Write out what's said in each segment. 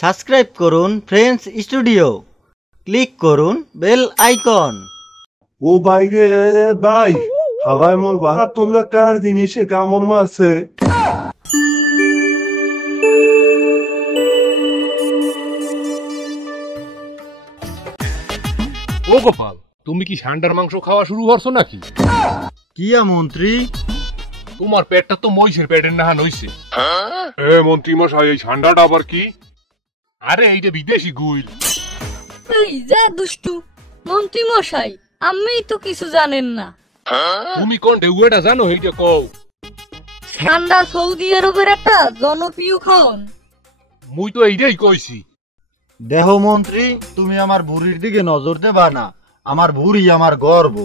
Subscribe করুন friends studio, click করুন bell icon. ও ভাই রে ভাই, হাওয়াই মোর বাহার তোমরা কার জিনিসে কেমন আছে? ও গোপাল, তুমি কি ষান্ডার মাংস খাওয়া শুরু করছো নাকি? কিয়া মন্ত্রী, তোমার পেটটা তো মহিষের পেটের নাহান হইছে। মন্ত্রী মশাই, এই ষান্ডাটা আবার কি? আরে এইটা বিদেশি গুইল। এই যা দুষ্টু মন্ত্রী মশাই, আমি তো কিছু জানেন না। তুমি কোন ঢেউটা জানো এইটা কও। ঠান্ডা সৌদি আরবের একটা জনপ্রিয় খাওয়ান। মুই তো এইটাই কইছি। দেহ মন্ত্রী, তুমি আমার বুড়ির দিকে নজর দেবা না, আমার বুড়ি আমার গর্ব।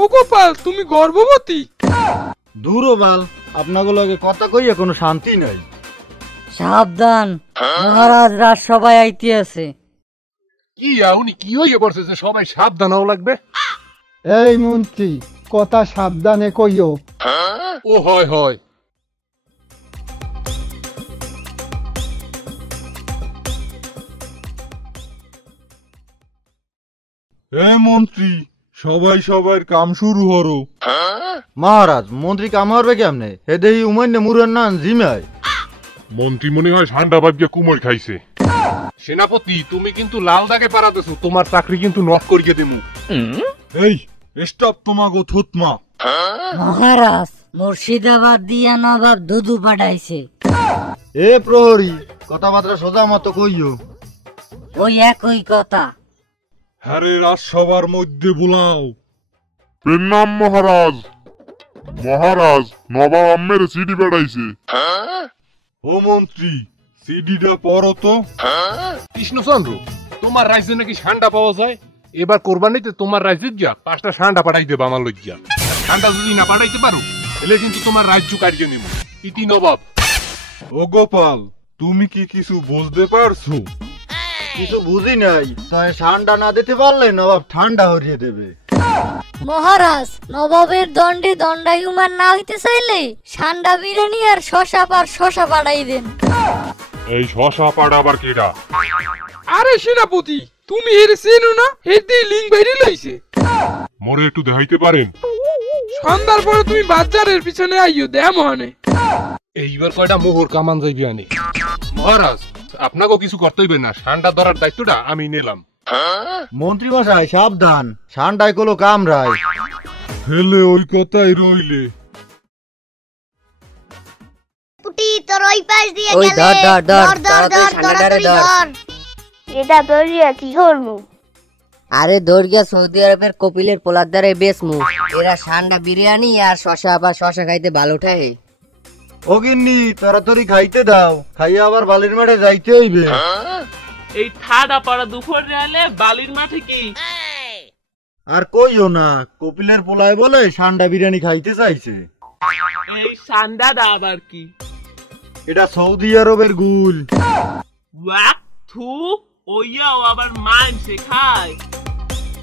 ও গোপাল, তুমি গর্ভবতী? দূরবাল, আপনাগুলোকে কথা কইয়া কোনো শান্তি নাই। সাবধান, মহারাজ রাজসভায় আইতে আছে। কি উনি কি হইয়া পড়ছে যে সবাই সাবধান হওয়া লাগবে? এই মন্ত্রী, কথা সাবধানে কইও। ও হয় হয়। মন্ত্রী, সবাই সবার কাম শুরু হরো। মহারাজ, মন্ত্রী কাম হারবে কেমনে? হে দেহি উমান্য মুরান নান জিমায়। মন্ত্রী মনে হয় ষান্ডা ভাবিয়া কুমোর খাইছে। সেনাপতি, তুমি কিন্তু লাল দাগে পারাতেছো, তোমার চাকরি কিন্তু নষ্ট করিয়ে দেবো। এই স্টপ তোমাগো থুতমা। মহারাজ, মুর্শিদাবাদ দিয়া নবাব দুধু পাঠাইছে। এ প্রহরী, কথাবার্তা সোজা মতো কইও। ওই একই কথা। হ্যারে রাজসভার মধ্যে বুলাও। প্রণাম মহারাজ। মহারাজ, নবাব আম্মের চিঠি পাঠাইছে। ও মন্ত্রী, সিডিটা পড়ো তো। কৃষ্ণচন্দ্র, তোমার রাজ্যে নাকি ষান্ডা পাওয়া যায়। এবার কোরবানিতে তোমার রাজ্যে গিয়া 5টা ষান্ডা পাঠাই দেবা আমার লজ্জা। ষান্ডা যদি না পাঠাইতে পারো তাহলে কিন্তু তোমার রাজ্য কাটিয়ে নেব। ইতি নবাব। ও গোপাল, তুমি কি কিছু বুঝতে পারছো? কিছু বুঝি নাই, তাই ঠান্ডা না দিতে পারলে নবাব ঠান্ডা হরিয়ে দেবে। মহারাজ, নবাবের দণ্ডে দণ্ডায়ুমান না হইতে চাইলে ঠান্ডা বিরিয়ানি আর শশা পাঠাই দেন। এই শশা পাড়া আবার কেডা? আরে সেনাপতি, তুমি এর চেনো না? এর দিয়ে লিঙ্ক বাইরে লাইছে। মোরে একটু দেখাইতে পারেন? সন্ধ্যার পরে তুমি বাজারের পিছনে আইও, দেয়া মহানে। এইবার কয়টা মোহর কামান যাইবে আনি। মহারাজ, আপনাকেও কিছু করতে হইবে না, ষান্ডা ধরার দায়িত্বটা আমি নিলাম। মন্ত্রী মশাই সাবধান, ঠান্ডায় কোনো কামড়ায়। হেলে ওই কথাই রইলে। পুটি তোর ওই পাশ দিয়ে ওই গেলে ধর তাড়াতাড়ি ধর। এটা দরিয়া কি করমু? আরে দর্গিয়া সৌদি আরবের কপিলের পোলার দ্বারে বেসমু। এরা ঠান্ডা বিরিয়ানি আর শশা খাইতে ভালো ঠাই। ও গিন্নি, তাড়াতাড়ি খাইতে দাও, খাইয়া আবার বালির মাঠে যাইতে হইবে। এই ঠাডা পাড়া দুপুর আলে বালির মাঠে কি? আর কইও না, কপিলের পোলায় বলে ঠান্ডা বিরিয়ানি খাইতে চাইছে। এই সান্দাটা আবার কি? এটা সৌদি আরবের গুল। ওয়াক থু, ওইয়াও আবার মানছে খায়।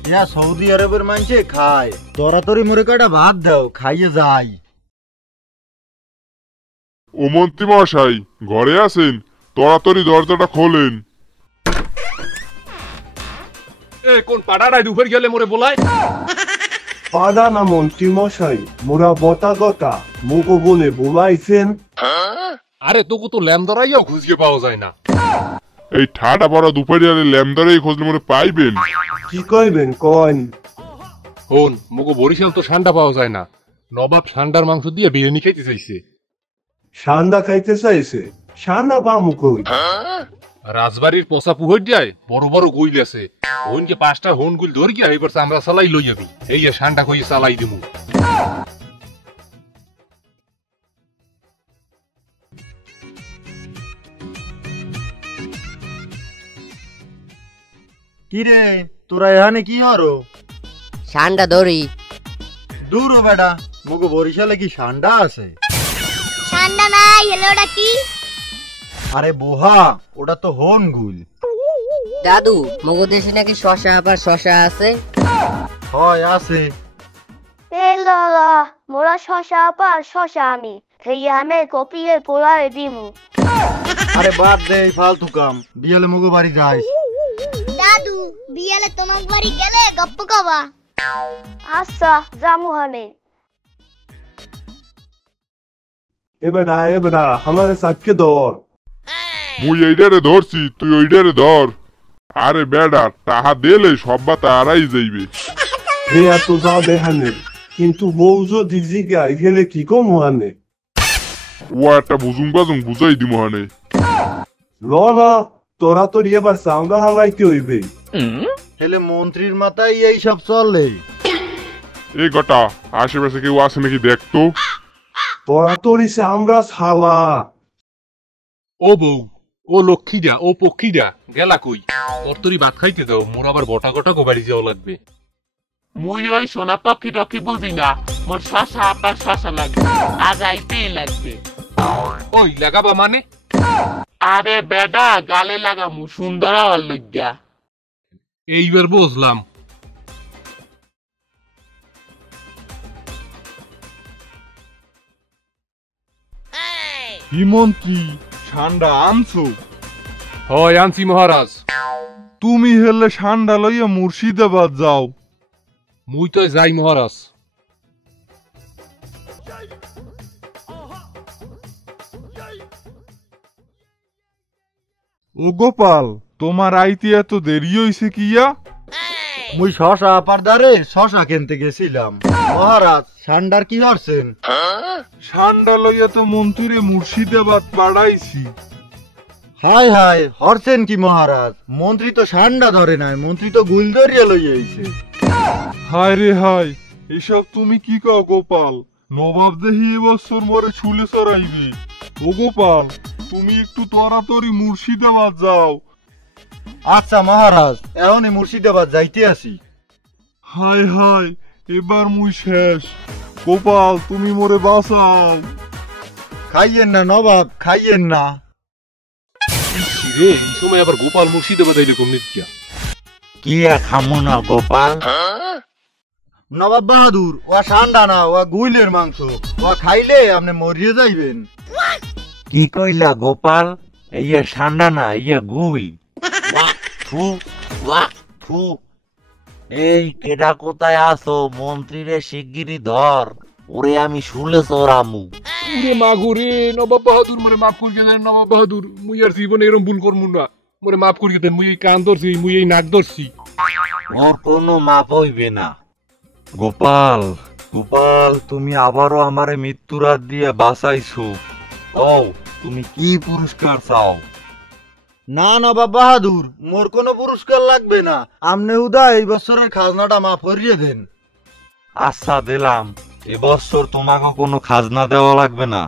ইয়া সৌদি আরবের মানছে খায়। তরাতরি মরে কয়টা ভাত দাও, খাইয়ে যাই। ও মন্ত্রী মশাই, ঘরে আছেন? তাড়াতাড়ি দরজাটা খোলেন। কোন পাড়াটায় দুপুর গেলে মোরে বলায়? পাদা না মন্ত্রী মশাই, মোরা বতা গতা মুখো বলে বলাইছেন। আরে তোকে তো ল্যাম ধরাইয়াও খুঁজে পাওয়া যায় না। এই ঠাডা পড়া দুপুরে ল্যামদারে খোঁজলে মনে পাইবেন। কি কইবেন কন? হন, মুগো বরিশাল তো ষান্ডা পাওয়া যায় না। নবাব ষান্ডার মাংস দিয়ে বিরিয়ানি খাইতে চাইছে। সান্দা খাইতে চাইছে? সান্দা পামু কই? রাজবাড়ির পোষা পুহর দিয়ায় বড় বড় গুইল আছে। হনকে 5টা হন গুইল ধর গিয়া এবার আমরা চালাই লই যাবি। এই ষান্ডা কইয়ে চালাই দিমু। কিরে, তোরা এখানে কি হরো? ঠান্ডা ধরি। দূর ও বেটা, মুগো বরিশালে কি ঠান্ডা আছে? ঠান্ডা নাই, হলো ওটা কি? আরে বোহা, ওটা তো হন গুল। দাদু, মগো দেশে নাকি শশা আছে? হয় আছে। মোরা শশা আমি, সেই আমি কপিলের পোলারে দিমু। আরে বাদ দে এই ফালতু কাম, বিয়ালে মুগো বাড়ি যাই। দাদু বিয়ালে তোমার বাড়ি গেলে গপ্প কবা। আচ্ছা জামু হলে। এবেনা আমার সাথে ধর। মুই এইটারে ধরছি, তুই ওইটারে ধর। আরে বেডা টাহা দিলে সব বাতা আড়াই যাইবে। দেয়া তো যাও দেখানে, কিন্তু বউ যদি জিগায় গেলে কি কম হানে? ও একটা বুজুং বাজুং বুঝাই দিম হানে। না তোরা তো এবার সাউন্ডা হালাইতে হইবে। হেলে মন্ত্রীর মাথায় এই সব চলে। এ গটা আশেপাশে কেউ আছে নাকি দেখতো। তোরা তো আমরা ছালা। ও বউ, ও লক্ষ্মীটা, ও পক্ষীটা গেলা কই? তোর তরি ভাত খাইতে দাও, মোর আবার গোটা গোটা বাড়ি যাওয়া লাগবে। মুই ওই সোনা পাখি টকি বুঝি না, মোর শশা আপার শশা লাগবে, আজ আইতেই লাগবে। ওই লাগাবা মানে? আরে বেডা গালে লাগামু সুন্দর হওয়ার লজ্জা। এইবার বুঝলাম। কি মন্ত্রী, ঠান্ডা আনছো? হয় আনছি মহারাজ। তুমি হেলে ঠান্ডা লইয়া মুর্শিদাবাদ যাও। মুই তো যাই মহারাজ। ও গোপাল, তোমার আইতে এত দেরি হইছে কিয়া? মুই শশা আপার দ্বারে শশা কিনতে গেছিলাম। মহারাজ ঠান্ডার কি হরছেন? ঠান্ডা লইয়া তো মন্ত্রীরে মুর্শিদাবাদ পাঠাইছি। হাই হাই, হরছেন কি মহারাজ? মন্ত্রী তো ঠান্ডা ধরে নাই, মন্ত্রী তো গুল ধরিয়া লইয়া আইছে। হায় রে হায়, এসব তুমি কি কও গোপাল? নবাব দেহি এবছর মরে ছুলে চড়াইবে। ও গোপাল, তুমি একটু তাড়াতাড়ি মুর্শিদাবাদ যাও। আচ্ছা মহারাজ, এখনই মুর্শিদাবাদ যাইতে আসি। হায় হায়, এবার মুই শেষ। গোপাল তুমি মোরে বাঁচাও। খাইয়েন না নবাব, খাইয়েন না। রে এই সময় আবার গোপাল মুর্শিদাবাদ আইলে কমনি দিয়া। কি খামু না গোপাল? নবাব বাহাদুর, ও ঠান্ডা না, ও গুইলের মাংস। ও খাইলে আপনি মরিয়ে যাইবেন। কি কইলা গোপাল? ইয়া ঠান্ডা না, ইয়া গুই। এই কেডা কোথায় আসো? মন্ত্রীরে শিগগিরি ধর, ওরে আমি শুলে চড়ামু। ওরে মাগো রে, নবাব বাহাদুর মোরে মাফ করিয়ে দেন। নবাব বাহাদুর, মুই আর জীবনে এরকম ভুল করবো না, মোরে মাফ করিয়ে দেন। মুই এই কান ধরছি, মুই এই নাক ধরছি। ওর কোনো মাপ হইবে না। গোপাল গোপাল, তুমি আবারও আমারে মৃত্যুর হাত দিয়ে বাঁচাইছো। ও তুমি কি পুরস্কার চাও? না নবাব বাহাদুর, মোর কোনো পুরস্কার লাগবে না। আপনি উদা এই বছরের খাজনাটা মাফ করিয়ে দেন। আচ্ছা দিলাম, এবছর তোমাকে কোনো খাজনা দেওয়া লাগবে না।